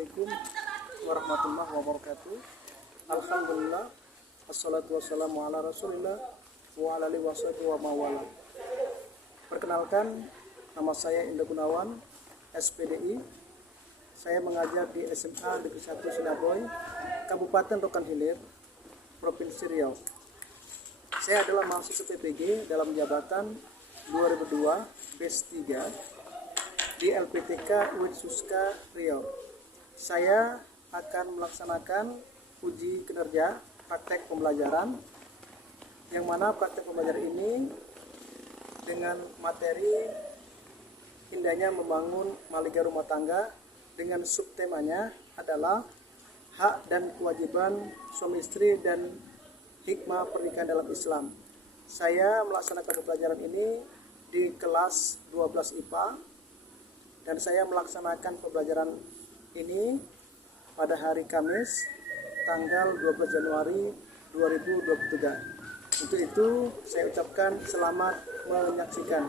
Assalamualaikum warahmatullahi wabarakatuh. Alhamdulillah, assalatu wassalamu ala rasulillah wa ala alihi wa mawala. Perkenalkan, nama saya Indra Gunawan, SPDI. Saya mengajar di SMA Negeri 1 Sinaboy, Kabupaten Rokan Hilir, Provinsi Riau. Saya adalah mahasiswa PPG dalam jabatan 2002 Batch 3 di LPTK Uinsuska Riau. Saya akan melaksanakan uji kinerja praktek pembelajaran, yang mana praktek pembelajaran ini dengan materi indahnya membangun maliga rumah tangga dengan subtemanya adalah hak dan kewajiban suami istri dan hikmah pernikahan dalam Islam. Saya melaksanakan pembelajaran ini di kelas 12 IPA, dan saya melaksanakan pembelajaran ini pada hari Kamis tanggal 12 Januari 2023. Untuk itu saya ucapkan selamat menyaksikan.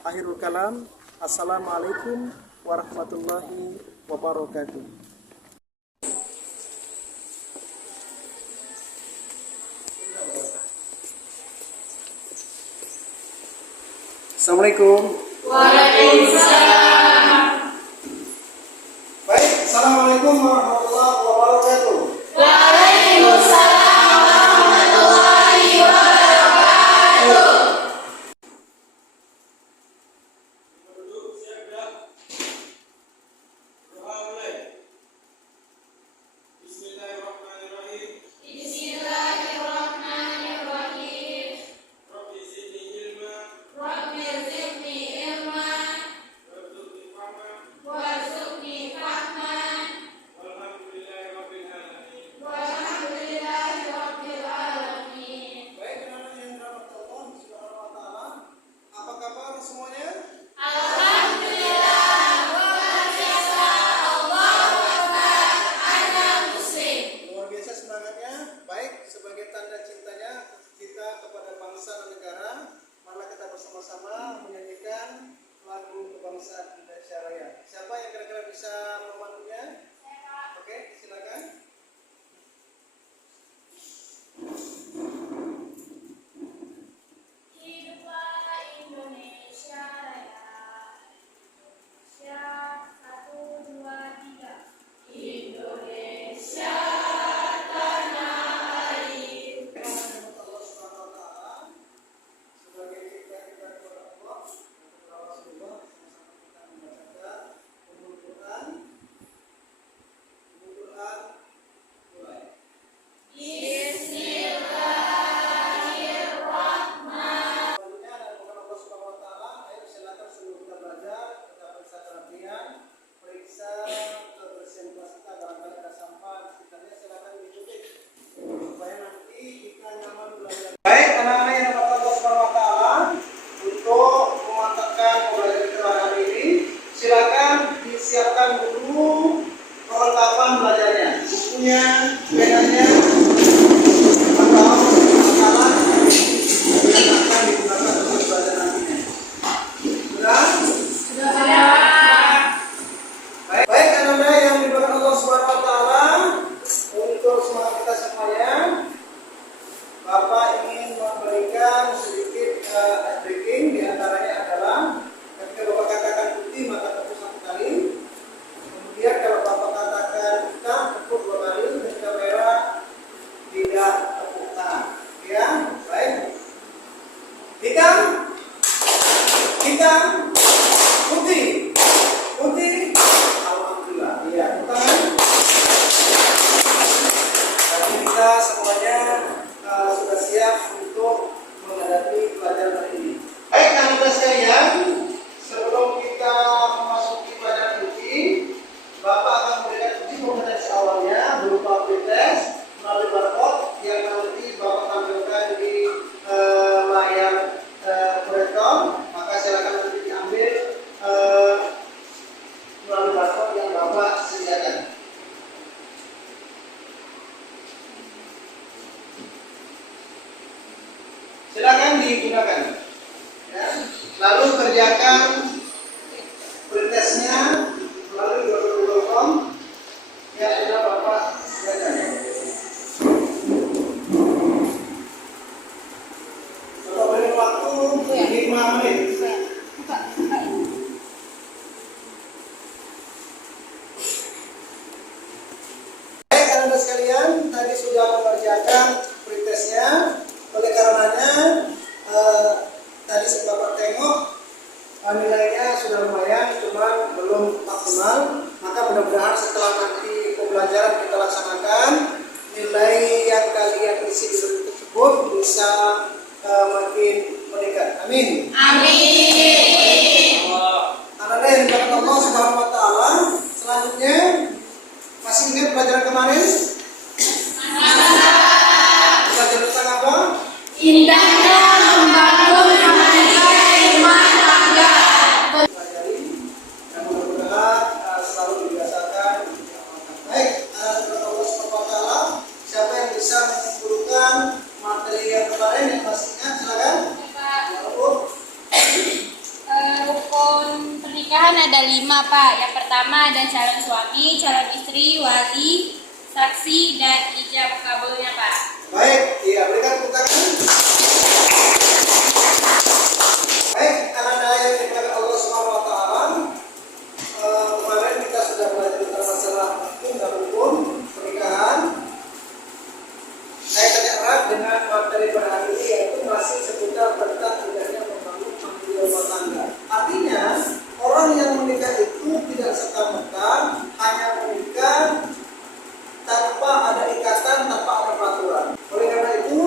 Akhirul kalam, assalamualaikum warahmatullahi wabarakatuh. Assalamualaikum. Waalaikumsalam. Baik, assalamualaikum warahmatullahi wabarakatuh. Waalaikumsalam warahmatullahi wabarakatuh. Bismillahirrahmanirrahim. Bismillahirrahmanirrahim. Rabbi zidni ilma Rabbi zidni ilma warzuqni fahma warzuqni fahman walhamdulillahi rabbil alamin. walhamdulillahi rabbil alamin. Baik, anak-anak yang dirahmati Allah Subhanahu wa taala. Apa kabar semuanya? Alhamdulillah, luar biasa, Allahu Akbar, ana muslim. Luar biasa semangatnya. Baik, sebagai tanda cintanya kita kepada bangsa dan negara, marilah kita bersama-sama menyanyikan lagu kebangsaan Indonesia Raya. Siapa yang kira-kira bisa memandunya? Oke, silakan. Hiduplah Indonesia Raya. Indonesia, 1, 2, 3. Indonesia, tanah air. Allah Subhanahu wa taala sebagai kita kepada Allah dan kepada Rasulullah, sama-sama kita membacakan Ummul Quran. Mulai. Bismillahirrahmanirrahim. Selanjutnya adalah kepada Allah Subhanahu wa taala. Ayo silakan sebelum kita belajar, kita periksa kerapian, periksa kebersihan kelas kita, barangkali ada sampah di sekitarnya, silakan dicuci supaya nanti kita nyaman belajar. Baik, anak-anak yang dapat Allah Subhanahu wa taala, untuk memantapkan pembelajaran kita hari ini, silakan disiapkan dulu perlengkapan belajarnya, bukunya, penanya, atau makanan yang akan digunakan untuk belajar nantinya. Sudah? Baik, anak-anak yang dimuliakan Allah Subhanahu wa taala, untuk semangat kita semuanya, Bapak ingin memberikan sedikit breaking. Di antaranya adalah ketika Bapak katakan putih maka tepuk 1 kali. Kemudian kalau Bapak katakan hitam tepuk 2 kali. Ketika merah sudah lumayan, cuman belum maksimal. Maka mudah-mudahan setelah nanti pembelajaran kita laksanakan, nilai yang kalian isi di buku tersebut bisa makin meningkat. Amin. Amin. Anak-anak yang diberkati Allah Subhanahu wa taala, selanjutnya masih ingat pelajaran kemarin? Pelajaran tentang apa? Indahnya membangun rumah tangga. Pelajari dan mudah-mudahan selalu dibiasakan. Baik, anak-anak Allah Subhanahu wa taala, siapa yang bisa menyimpulkan materi yang kemarin yang masih ingat? Silakan. Ya, Bu. Rukun pernikahan ada 5, Pak. Yang pertama ada calon suami, calon istri, wali, saksi, dan ijab kabulnya, Pak. Baik, ya berikan tepuk tangan. Baik, anak-anak yang dimuliakan Allah Subhanahu wa taala, kemarin kita sudah belajar tentang masalah hukum dan rukun pernikahan. Kaitannya erat dengan materi pada hari ini, yaitu masih seputar tentang indahnya membangun rumah tangga. Artinya, orang yang menikah itu tidak serta-merta hanya menikah tanpa ada ikatan, tanpa ada peraturan. Oleh karena itu,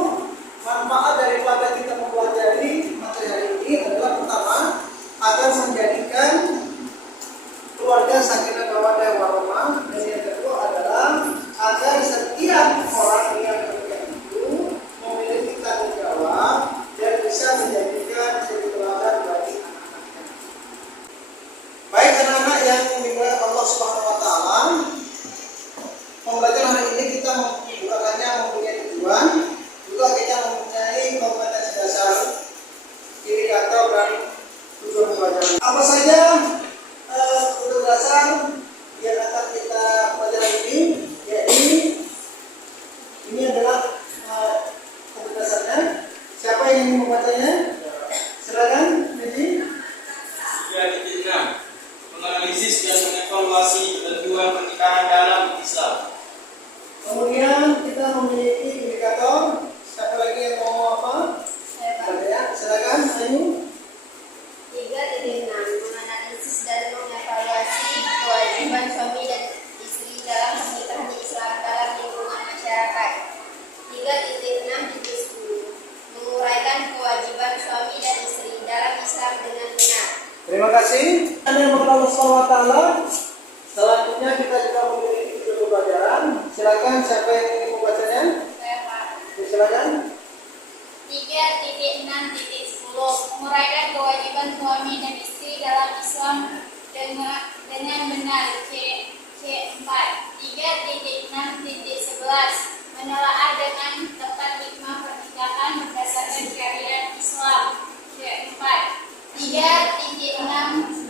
manfaat daripada kita mempelajari materi hari ini adalah pertama, agar menjadikan keluarga sakinah mawaddah warahmah, dan yang kedua adalah agar setiap orang yang menikah itu memiliki tanggung jawab dan bisa menjadikan suri teladan bagi anak-anaknya. Baik anak-anak yang dimuliakan Allah Subhanahu wa taala, pembelajaran hari ini kita bukan hanya mempunyai tujuan, juga kita mempunyai kompetensi dasar, indikator dan tujuan pembelajaran. Apa saja tujuan dasar yang akan kita pelajari ini? Yaitu ini adalah tujuan dasarnya. Siapa yang ingin membacanya? Silakan, Niji. 3.6 Menganalisis dan mengevaluasi ketentuan pernikahan dalam Islam. Kemudian kita memiliki indikator. Siapa lagi yang mau apa? Ada ya? Silakan, Ayu. 3.6 Menganalisis dan mengevaluasi kewajiban suami dan istri dalam pernikahan Islam dalam lingkungan masyarakat. 3.6.10 Menguraikan kewajiban suami dan istri dalam Islam dengan benar. Terima kasih. Anda yang Allah Subhanahu wa taala. Selanjutnya kita juga memiliki tujuan pembelajaran. Silakan siapa yang ingin membacanya? Saya, Pak. Silakan. 3.6.10 Menguraikan kewajiban suami dan istri dalam Islam dengan benar. C4 3.6.11 Menelaah dengan tepat hikmah pernikahan berdasarkan syariat Islam. C4 3.6.12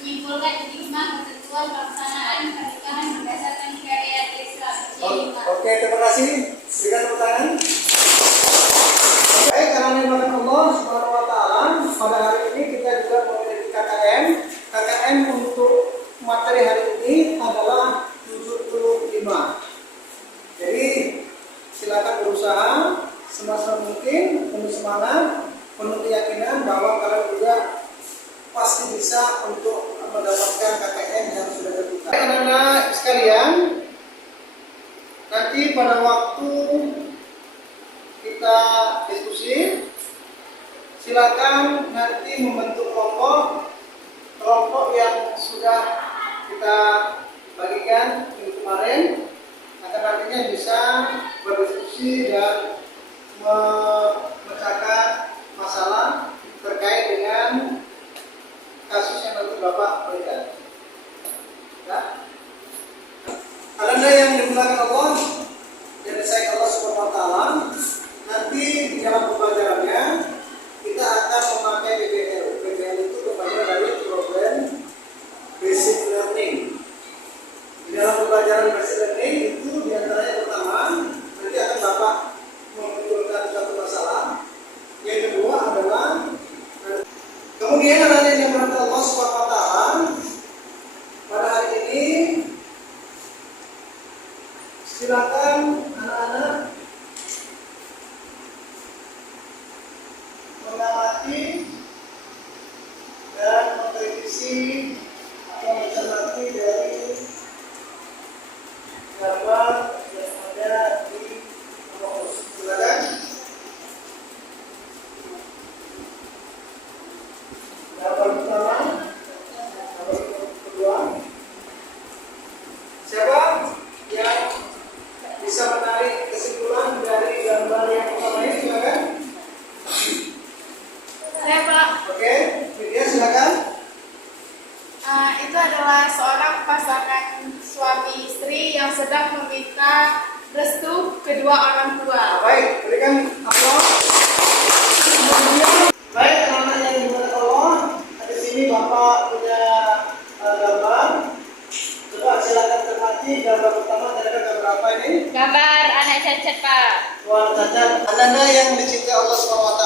Menyimpulkan hikmah ketentuan pelaksanaan pernikahan berdasarkan syariat Islam. C5 Oke, terima kasih. Berikan tepuk tangan. Baik, karena nikmat Allah Subhanahu wa taala, pada hari ini kita juga memiliki KKM. KKM untuk materi hari ini adalah 75. Jadi silakan berusaha semaksimal mungkin, penuh semangat, penuh keyakinan bahwa kalian juga pasti bisa untuk mendapatkan KKM yang sudah terbuka. Anak-anak sekalian, nanti pada waktu kita diskusi, silakan nanti membentuk kelompok yang sudah kita bagikan minggu kemarin, agar nantinya bisa berdiskusi dan memecahkan masalah terkait dengan kasus yang nanti Bapak berikan. Ya. Anda yang dimuliakan Allah dan saya Allah Subhanahu wa taala, nanti di dalam pembelajarannya kita akan memakai PBL. PBL itu kepada dari program basic learning. Di dalam pembelajaran basic learning itu diantaranya pertama, nanti akan Bapak mengumpulkan satu masalah. Yang kedua adalah kemudian ada yang berkata Allah Subhanahu wa taala, pada hari ini silakan anak-anak mengamati mengisi atau mencermati dari gambar yang ada di nomor. Silakan. Gambar pertama, gambar kedua. Siapa yang bisa menarik kesimpulan dari gambar yang pertama ini? Silakan. Saya Pak. Oke, Widya silakan. Itu adalah seorang pasangan suami istri yang sedang meminta restu kedua orang tua. Baik, berikan aplaus. Baik, anak-anak yang dimuliakan Allah, di sini Bapak punya gambar. Coba silakan cermati gambar pertama. Kira-kira gambar apa ini? Gambar anak cacat Pak. Wah, cacat. Anda yang dicintai Allah SWT,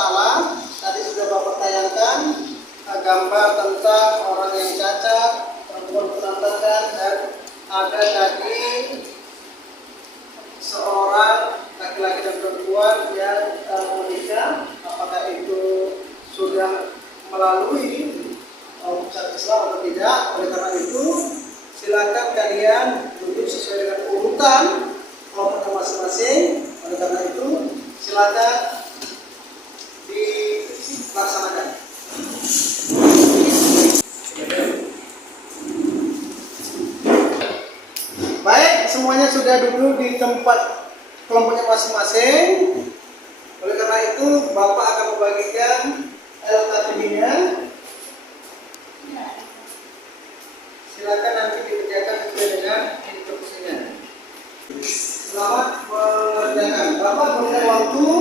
tadi sudah Bapak tayangkan gambar tentang orang yang cacat, perempuan berantakan, dan ada tadi seorang laki-laki dan perempuan yang menikah. Apakah itu sudah melalui ucapan Islam atau tidak? Oleh karena itu, silakan kalian duduk sesuai dengan urutan kelompoknya masing-masing. Oleh karena itu, silakan dilaksanakan. Baik, semuanya sudah duduk di tempat kelompoknya masing-masing. Oleh karena itu, Bapak akan membagikan LKTB-nya. Silakan nanti dikerjakan sesuai dengan instruksinya. Selamat mengerjakan. Bapak berikan waktu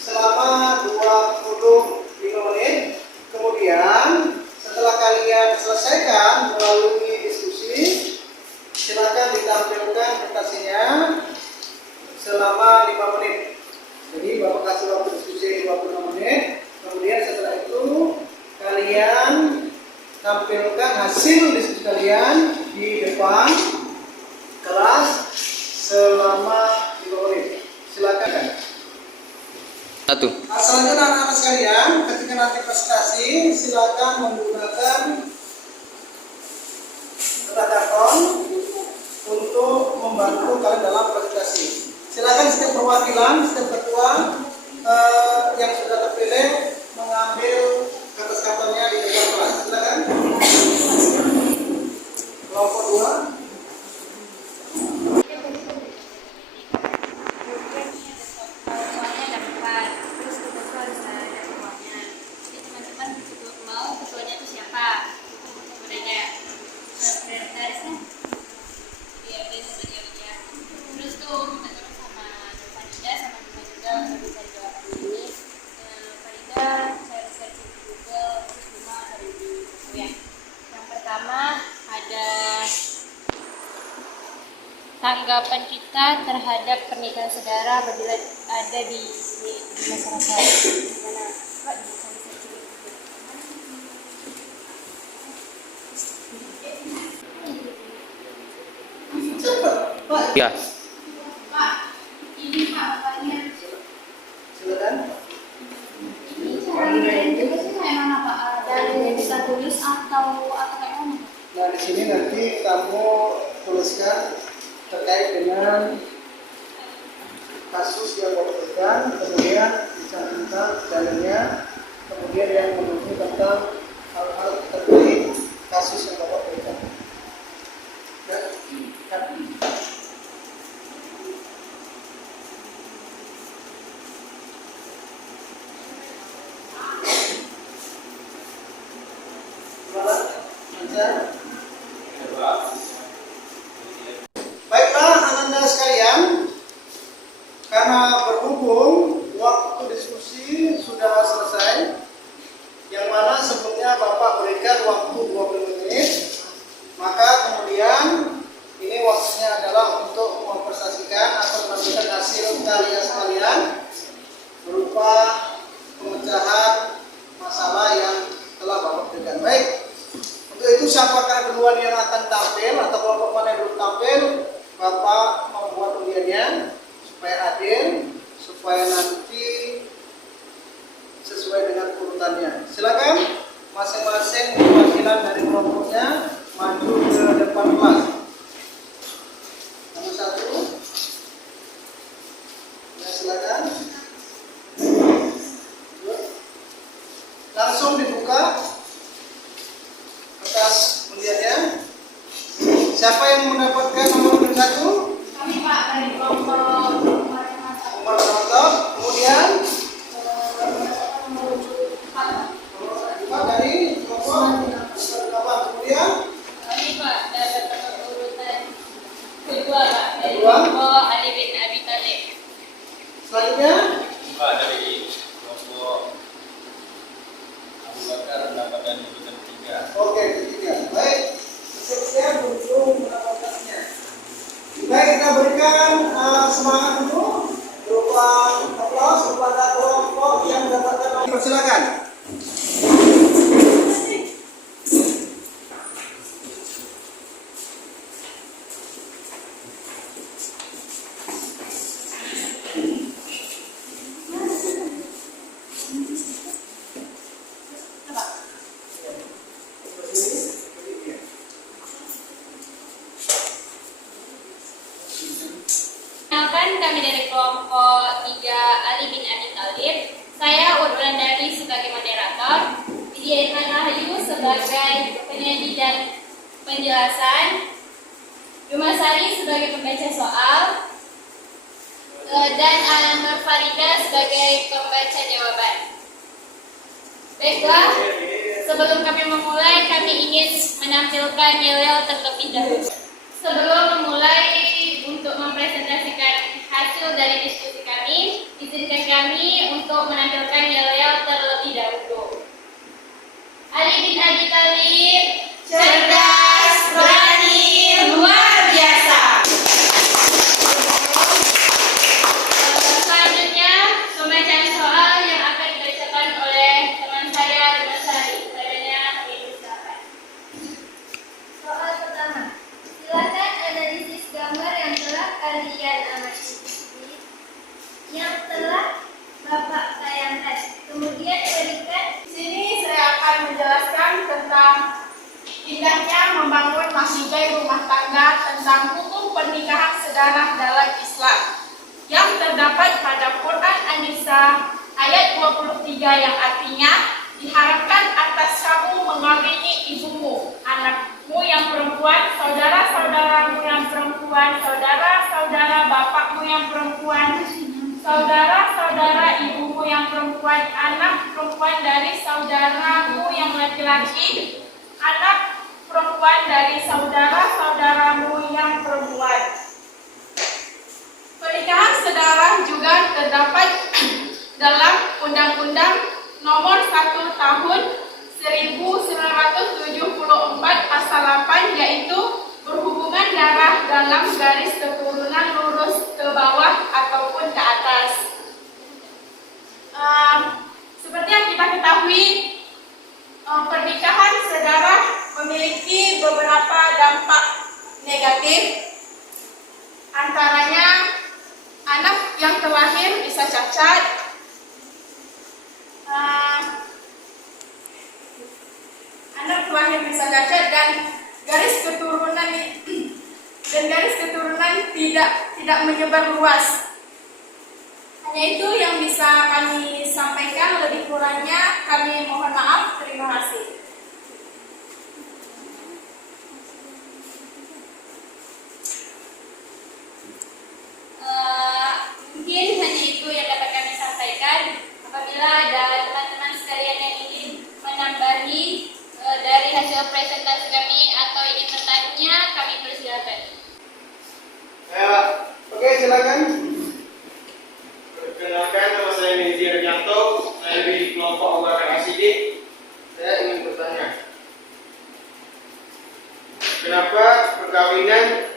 selama 25 menit. Kemudian setelah kalian selesaikan melalui diskusi, silakan ditampilkan prestasinya selama 5 menit. Jadi Bapak kasih waktu diskusi 25 menit. Kemudian setelah itu kalian tampilkan hasil diskusi kalian di depan kelas selama 5 menit. Silakan. Selanjutnya anak-anak sekalian, ketika nanti presentasi, silakan menggunakan kertas karton untuk membantu kalian dalam presentasi. Silakan setiap perwakilan, setiap ketua yang sudah terpilih mengambil kertas kartonnya di depan kelas. Silakan. Kelompok 2. Soalnya ada 4, terus kita tuh harus ada ketuanya. Jadi teman-teman mau ketuanya itu siapa? Udah aja. Prioritasnya dia sama dia. Terus tuh kita terus sama Farida sama Duma juga udah bisa jawab ini. Farida cari search di Google, terus Duma cari di ya. Yang pertama ada tanggapan kita terhadap pernikahan saudara apabila ada di masyarakat. Gimana? Pak, bisa searching di Google. Pak. Ya. Pak, ini harapannya Silakan. ini cara ngirimnya kayak mana Pak? Dari bisa tulis atau kayak mana? Nah, di sini nanti kamu tuliskan terkait dengan kasus yang Bapak berikan, kemudian dicantumkan dalilnya, kemudian yang menuju tentang hal-hal terkait kasus yang Bapak berikan. Ya. Baiklah anak-anak sekalian, karena berhubung waktu diskusi sudah selesai, yang mana sebelumnya Bapak berikan waktu 20 menit, maka kemudian ini waktunya adalah untuk mempresentasikan atau menampilkan hasil karya sekalian berupa pemecahan masalah yang telah Bapak berikan. Baik, untuk itu siapakah duluan yang akan tampil atau kelompok mana yang belum tampil? Bapak membuat undiannya supaya adil, supaya nanti sesuai dengan urutannya. Silakan masing-masing perwakilan perwakilan dari kelompoknya maju ke depan kelas. Nomor 1. Ya, silakan. Langsung dibuka kertas undiannya. Siapa yang mendapatkan nomor urut 1? Kami Pak dari kelompok Nomor 1. Kemudian nomor 2 dari kelompok apa? Kemudian Kami Pak dapat nomor urutan kedua Pak dari Kedua. kelompok Ali bin Abi Thalib. selanjutnya Pak dari kelompok Abu Bakar mendapatkan urutan 3. oke, ketiga. Baik, saya belum mendapatkannya. Baik, kita berikan semangat dulu berupa aplaus kepada kelompok yang mendapatkan nomor. Silakan. Kenalkan, kami dari kelompok 3 Ali bin Abi Thalib. Saya Wulandari sebagai moderator, Didier Rahayu sebagai penyaji dan penjelasan, Yumasari sebagai pembaca soal, dan Nur Farida sebagai pembaca jawaban. Baiklah, sebelum kami memulai, kami ingin menampilkan yel-yel terlebih dahulu. Sebelum memulai untuk mempresentasikan hasil dari diskusi kami, izinkan kami untuk menampilkan yel-yel terlebih dahulu. Ali bin Abi Thalib, cerdas, berani, luar biasa. Selanjutnya, pembacaan soal yang akan dibacakan oleh teman saya, Yumasari. Padanya kami persilakan. Soal pertama, silakan analisis gambar yang telah kalian amati, yang telah Bapak tayangkan. Kemudian berikan. Di sini saya akan menjelaskan tentang indahnya membangun mahligai rumah tangga, tentang hukum pernikahan sederhana dalam Islam yang terdapat pada Quran An-Nisa ayat 23 yang artinya diharapkan atas kamu mengawini ibumu, anakmu yang perempuan, saudara-saudaramu yang perempuan, saudara-saudara bapakmu yang perempuan, saudara-saudara ibumu yang perempuan, anak perempuan dari saudaramu yang laki-laki, anak perempuan dari saudara-saudaramu yang perempuan. Pernikahan saudara juga terdapat dalam Undang-Undang Nomor 1 Tahun 1974 Pasal 8, yaitu berhubungan darah dalam garis keturunan lurus ke bawah ataupun ke atas. Seperti yang kita ketahui, pernikahan saudara memiliki beberapa dampak negatif. Antaranya, anak yang terlahir bisa cacat, dan garis keturunan tidak menyebar luas. Hanya itu yang bisa kami sampaikan, lebih kurangnya kami mohon maaf. Terima kasih. Mungkin hanya itu yang dapat kami sampaikan. Apabila ada teman-teman sekalian yang ingin menambahi dari hasil presentasi kami atau ingin bertanya, kami persilakan. Ya, oke, silakan. Perkenalkan, nama saya Nizir Rianto, saya dari kelompok Abu Bakar Asidik. Saya ingin bertanya, kenapa perkawinan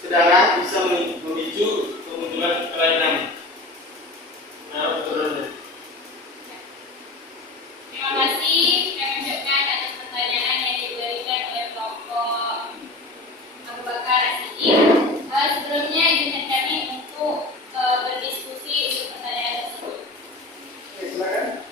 saudara bisa memicu kemunculan kelainan? Nah, turunnya. Terima kasih kami ucapkan atas pertanyaan yang diberikan oleh kelompok Abu Bakar Asidik. Sebelumnya izinkan kami untuk berdiskusi untuk pertanyaan tersebut. Oke, silakan.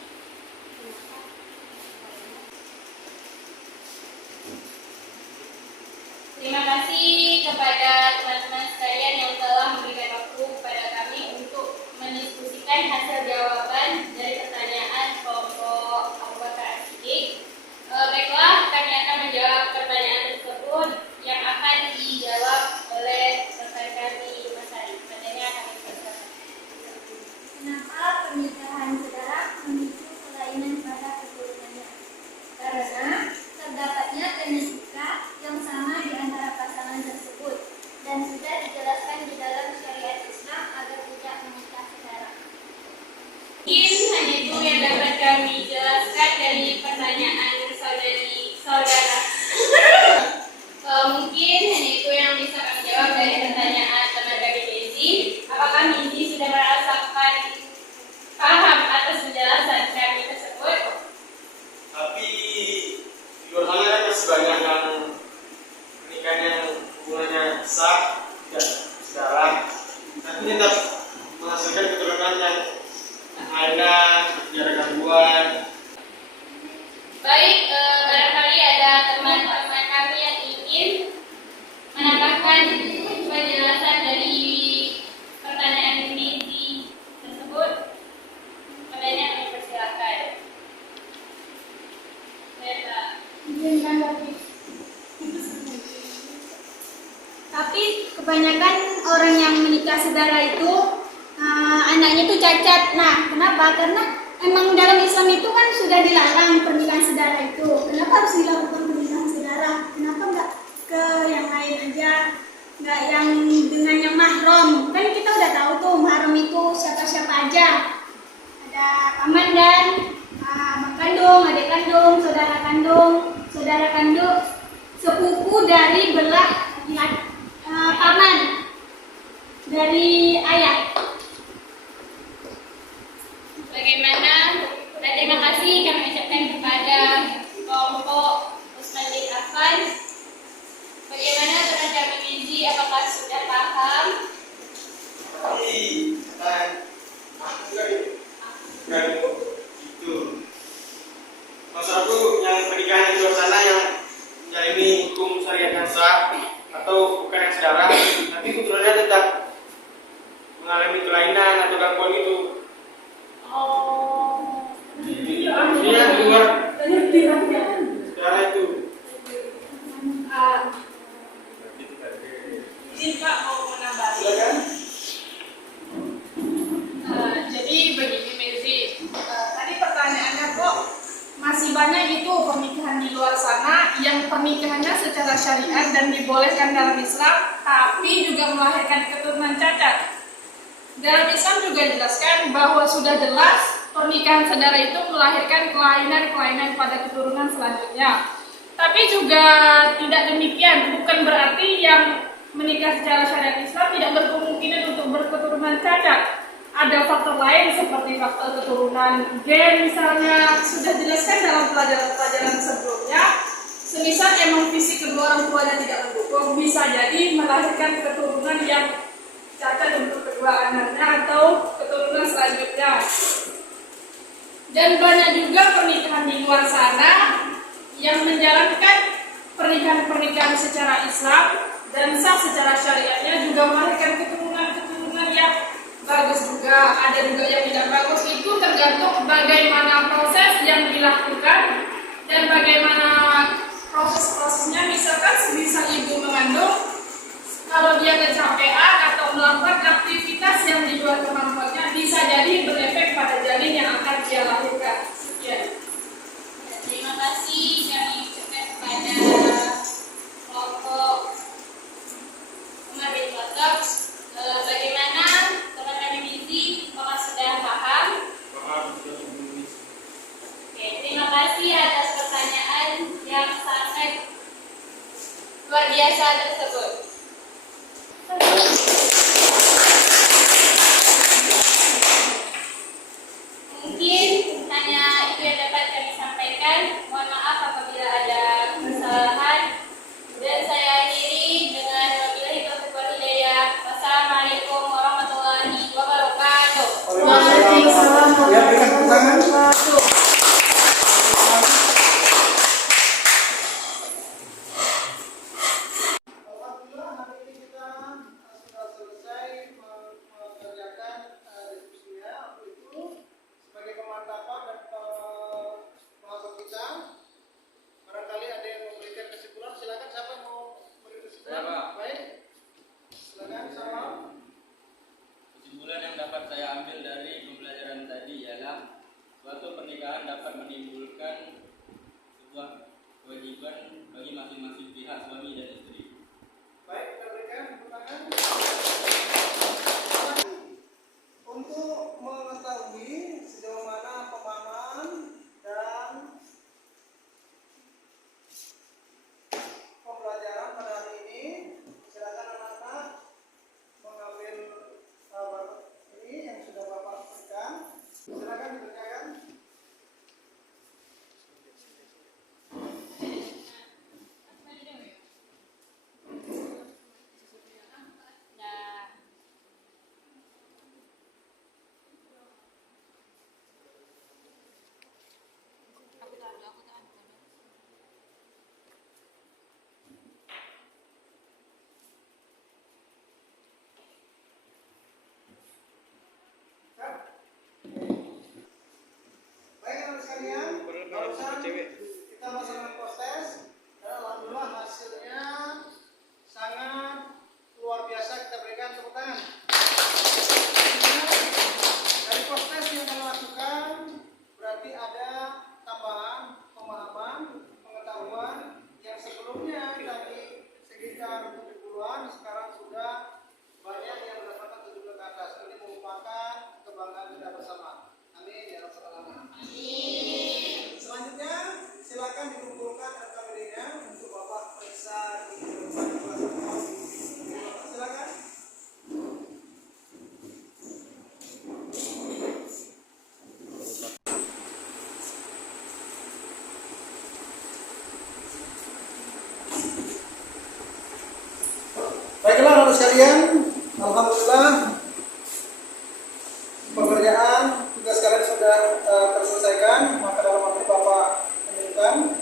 etika yang sama di antara pasangan tersebut dan sudah dijelaskan di dalam syariat Islam agar tidak menikah secara. Mungkin hanya itu yang dapat kami jelaskan dari pertanyaan saudara. Mungkin hanya itu yang bisa kami jawab dari pertanyaan teman kami Mezi. Apakah Mezi sudah merasakan paham atas penjelasan kami tersebut? Tapi di luar sana kan masih banyak yang pernikahan yang hubungannya sah dan saudara, tapi tetap menghasilkan keturunan yang ada jarak gangguan. Baik, barangkali ada teman-teman kami yang ingin menambahkan penjelasan dari pertanyaan Mezi tersebut. Padanya kami persilakan. Tapi kebanyakan orang yang menikah saudara itu anaknya tuh cacat. Nah, kenapa? Karena emang dalam Islam itu kan sudah dilarang pernikahan saudara itu. Kenapa harus dilakukan pernikahan saudara? Kenapa nggak ke yang lain aja? Nggak yang dengan yang mahram? Kan kita udah tahu tuh mahram itu siapa-siapa aja. Ada paman dan abang kandung, adik kandung, saudara kandung, sepupu dari belah paman dari ayah. Bagaimana? Dan terima kasih kami ucapkan kepada kelompok Usman bin Affan. Bagaimana teman kami Mezi? Apakah sudah paham? Tapi kan itu maksudku yang pernikahan di luar sana yang ini hukum syariat yang sah atau bukan yang saudara, tapi keturunannya tetap mengalami kelainan atau gangguan itu. Dia di luar saudara itu. Izin Pak mau menambahkan. Silakan. Jadi begini Mezi, tadi pertanyaannya kok masih banyak itu pernikahan di luar sana yang pernikahannya secara syariat dan dibolehkan dalam Islam, tapi juga melahirkan keturunan cacat. Dalam Islam juga dijelaskan bahwa sudah jelas pernikahan saudara itu melahirkan kelainan-kelainan pada keturunan selanjutnya. Tapi juga tidak demikian, bukan berarti yang menikah secara syariat Islam tidak berkemungkinan untuk berketurunan cacat. Ada faktor lain seperti faktor keturunan gen misalnya, sudah dijelaskan dalam pelajaran-pelajaran sebelumnya. Semisal emang fisik kedua orang tuanya tidak mendukung, bisa jadi melahirkan keturunan yang cacat untuk kedua anaknya atau keturunan selanjutnya. Dan banyak juga pernikahan di luar sana yang menjalankan pernikahan-pernikahan secara Islam dan sah secara syariatnya juga melahirkan keturunan-keturunan yang bagus juga, ada juga yang tidak bagus. Itu tergantung bagaimana proses yang dilakukan dan bagaimana proses-prosesnya. Misalkan semisal ibu mengandung, kalau dia kecapean atau melakukan aktivitas yang di luar kemampuannya, bisa jadi berefek pada janin yang akan dia lahirkan. Sekian. Terima kasih kami ucapkan kepada kelompok Umar bin Khattab. Bagaimana teman kami Mezi? Apakah sudah paham? Oke, terima kasih atas pertanyaan yang sangat luar biasa tersebut. Mungkin hanya itu yang dapat kami sampaikan. Mohon maaf apabila ada kesalahan. Dan saya akhiri dengan wabillahi taufiq wal hidayah. Wassalamualaikum warahmatullahi wabarakatuh. Waalaikumsalam warahmatullahi wabarakatuh. Alhamdulillah hari ini kita sudah kewajiban bagi masing-masing pihak suami dan istri. Baik, kita berikan tepuk tangan. Untuk mengetahui sejauh mana pemahaman dan pembelajaran pada hari ini, silakan anak-anak mengambil bapak ini yang sudah bapak berikan. Silakan dikerjakan. Nah, aku tahu. Baik anak sekalian, barusan kita melaksanakan proses dan alhamdulillah hasilnya sangat luar biasa. Kita berikan tepuk tangan. Dari proses yang kita lakukan berarti ada tambahan pemahaman, pengetahuan yang sebelumnya tadi sekitar 70-an, sekarang sudah banyak yang mendapatkan 70 ke atas. Ini merupakan kebanggaan kita bersama. Amin ya rabbal alamin. Selanjutnya silakan dikumpulkan RKPD-nya untuk Bapak periksa di depan kelas atau silakan. Baiklah anak sekalian, alhamdulillah pekerjaan tugas kalian sudah terselesaikan. Maka dalam hal ini Bapak menunjukkan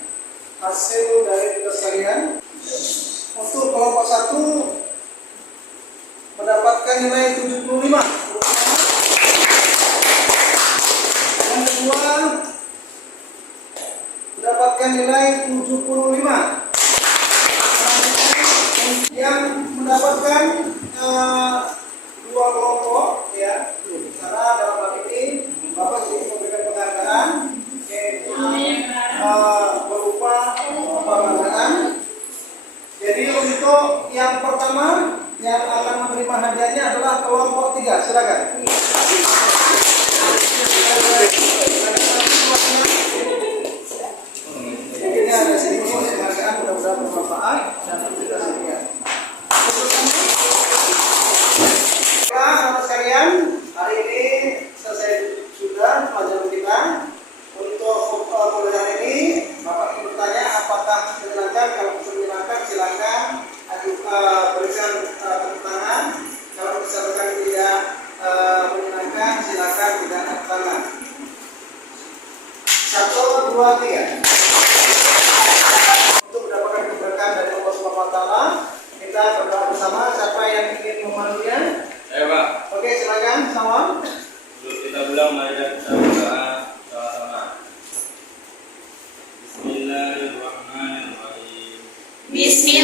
hasil dari tugas kalian. Untuk kelompok 1 mendapatkan nilai 75. Yang kedua mendapatkan nilai 75. Yang mendapatkan dua kelompok ya, karena dalam hal ini Bapak ingin memberikan penghargaan yaitu berupa penghargaan. Jadi untuk yang pertama yang akan menerima hadiahnya adalah kelompok 3. Silakan. Ini ada sedikit penghargaan, mudah-mudahan bermanfaat dan kita sedia. Baiklah sekalian, hari ini selesai sudah pelajaran kita. Untuk pelajaran ini Bapak ingin bertanya apakah menyenangkan? Kalau bisa menyenangkan silakan berikan tepuk tangan. Kalau misalkan tidak menyenangkan silakan tidak tepuk tangan. 1, 2, 3. Untuk mendapatkan keberkahan dari Allah Subhanahu wa taala, kita berdoa bersama. Siapa yang ingin memandunya? Ayo Pak, Oke, silakan sama. kita ulang mari dan kita berdoa sama-sama. Bismillahirrahmanirrahim. Bismillah.